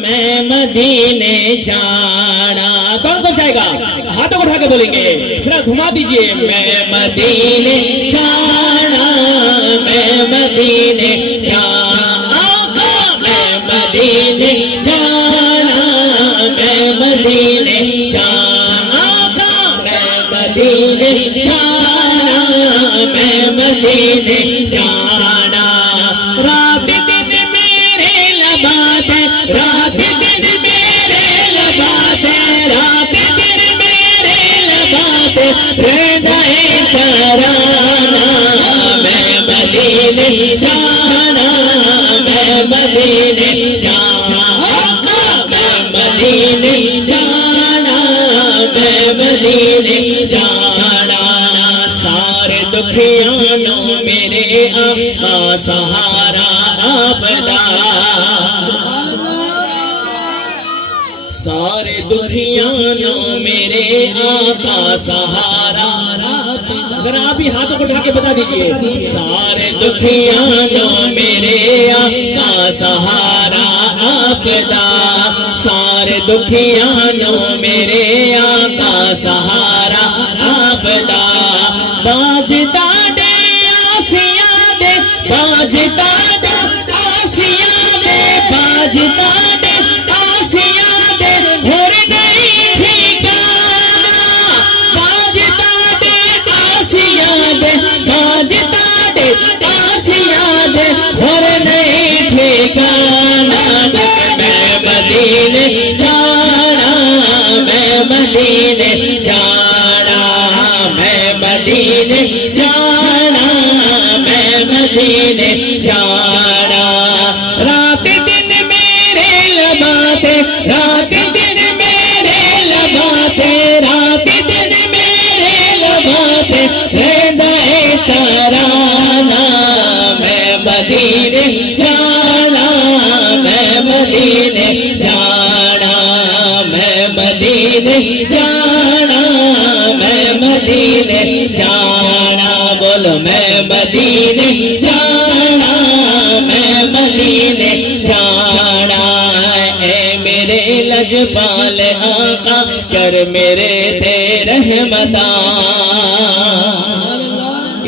میں مدینے جانا. کون کون جائے گا؟ ہاتھوں کو اٹھا کے بولیں گے, ذرا گھما دیجئے. میں مدینے جانا, میں مدینے جانا, میں مدینے جانا, میں مدینے جانا, میں مدینے جانا, میں مدینے جانا. رات دن میرے لبات ہے, رات دن میرے لبات ہے, رات دن میرے لبات ہے, ردائے ترانا. میں مدینے جانا, میں مدینے جانا, میں مدینے جانا, میں مدینے جانا. سارے دکھیانوں میرے آقا سہارا آپدا, سارے دکھیانوں میرے آقا سہارا. ذرا آپ بھی ہاتھوں کو اٹھا کے بتا دیجئے. سارے دکھیانوں میرے آقا سہارا آپدا, سارے دکھیانوں میرے آقا سہارا آپدا. باجتا دے آسیا دے, باجتا دے آسیا دے, باجتا دے آسیا دے, ہر نہیں ٹھکانا. باجتا دے آسیا دے, باجتا دے آسیا دے, ہر نہیں ٹھکانا. میں مدینے جانا, میں مدینے جانا, میں مدینے جانا, میں مدینے جانا. رات دن میرے لباتے, رات دن میرے لباتے, رات دن میرے لباتے, ردائے ترانا. میں مدینے جانا, میں مدینے جانا, میں مدینے جانا, میں مدینے جانا. بولو میں مدینے جانا, میں مدینے جانا. اے میرے لجپال آقا کر میرے تے رحمتاں.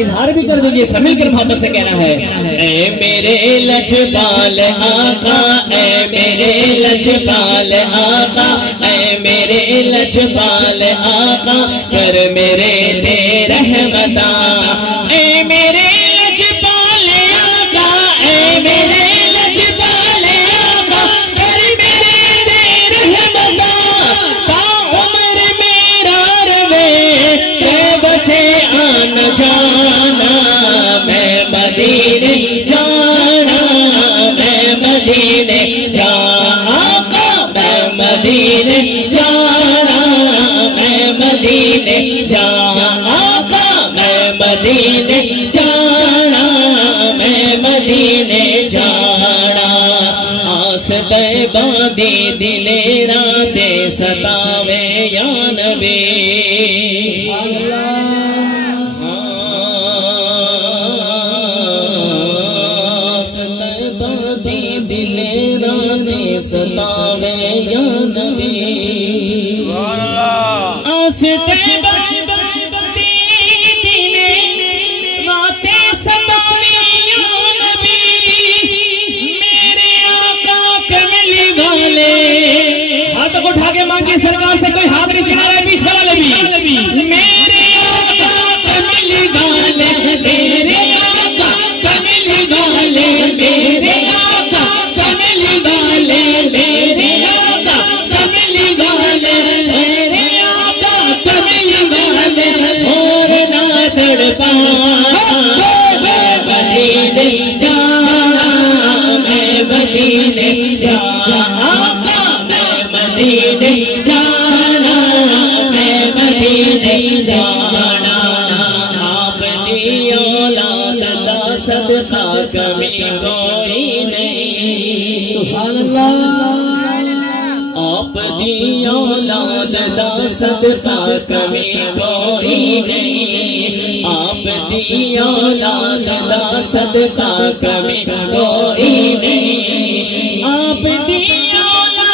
اظہار بھی کر دیجئے, سب مل کر محبت سے کہنا ہے. اے میرے لجپال آقا, اے میرے لجپال آقا, اے میرے لجپال آقا کر میرے تے رحمتاں. اے میرے لجپال آقا, اے میرے لجپال آقا کر میرے تے رحمتاں. تا عمر میرا روے تے بچے آن جانا. میں مدینے جانا, میں مدینے جانا, میں مدینے جانا, میں مدینے جانا, میں مدینے جانا, میں مدینے جانا. آس طیبہ دی دلے راتے ستاوے یا نبی. ستاوے یا نبی. آس طیبہ دی دلے راتیں ستاوے یا نبی. میرے آقا کملی والے, ہاتھ کو اٹھا کے مانگے سرکار سے, کوئی ہاتھ نہیں سنا رہا ہے, بیچ والا بھی. میرے آقا کملی والے, میرے آقا کملی والے, میرے آقا کملی والے, میرے آقا کملی والے, میرے آقا کملی والے, اور نہ تڑپا. میں مدینے جانا, میں مدینے جانا, میں مدینے جانا, میں مدینے جانا. آپ دی اولاد دا صدقہ کمی کوئی نہیں. سبحان اللہ. آپ دی اولاد دا صدقہ کمی کوئی نہیں. آپ دی اولاد دا صدقہ کمی کوئی نہیں. آپ دی اولاد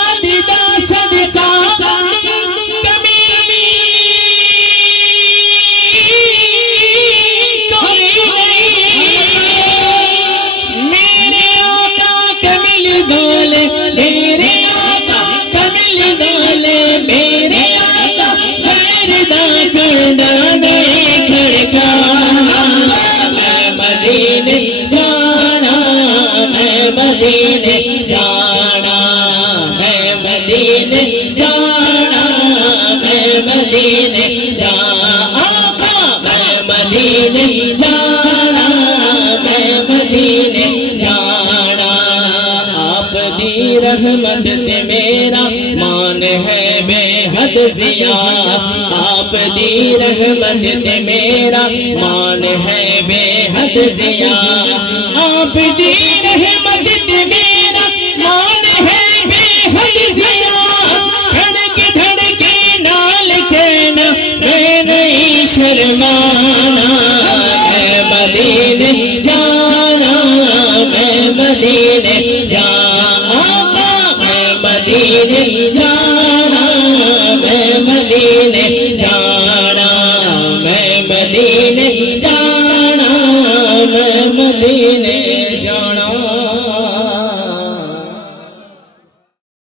جانا، میں مدینے جانا، میں مدینے جانا، آقا میں مدینے جانا، میں مدینے جانا۔ آپ دی رحمت تے میرا مان ہے بے حد زیادہ، آپ دی رحمت تے میرا مان ہے بے حد زیادہ، آپ دی رحمت تے میرا مان ہے بے حد زیادہ۔ دھڑک دھڑکے نال کہنا میں نہیں شرمانا، میں مدینے جانا، میں مدینے جانا، آقا میں مدینے